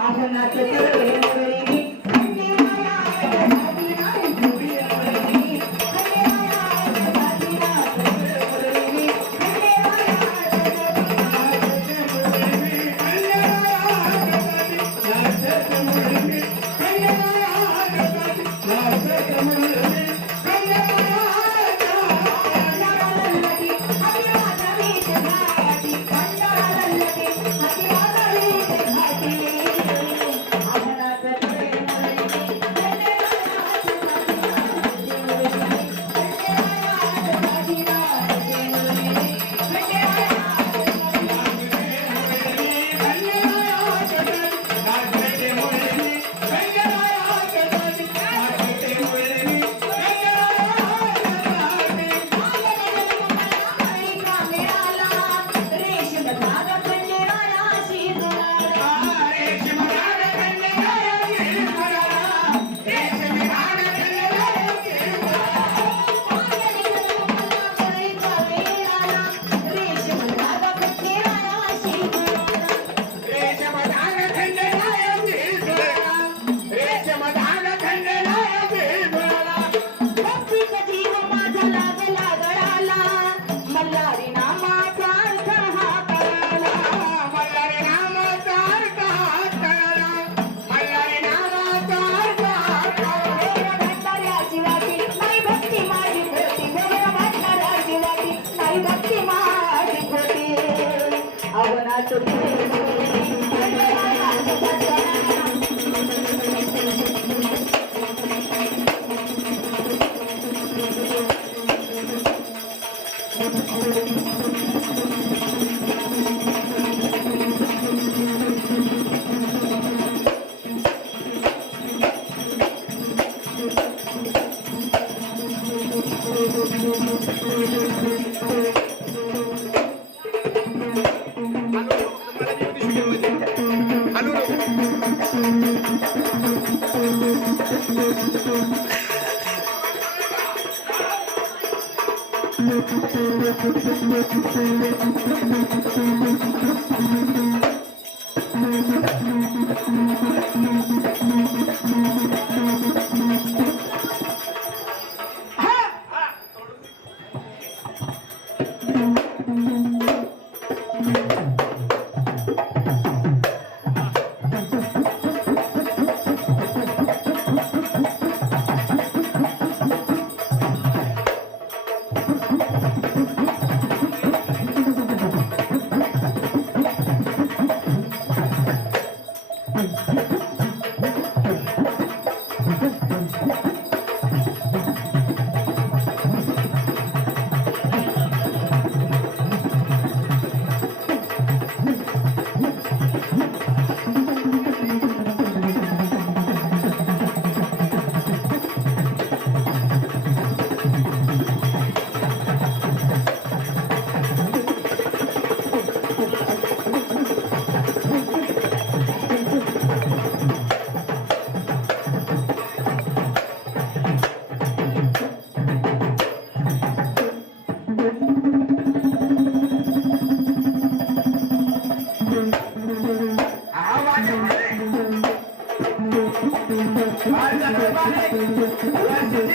আহনা চলে Let's go.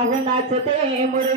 அகநாச்சதே முரு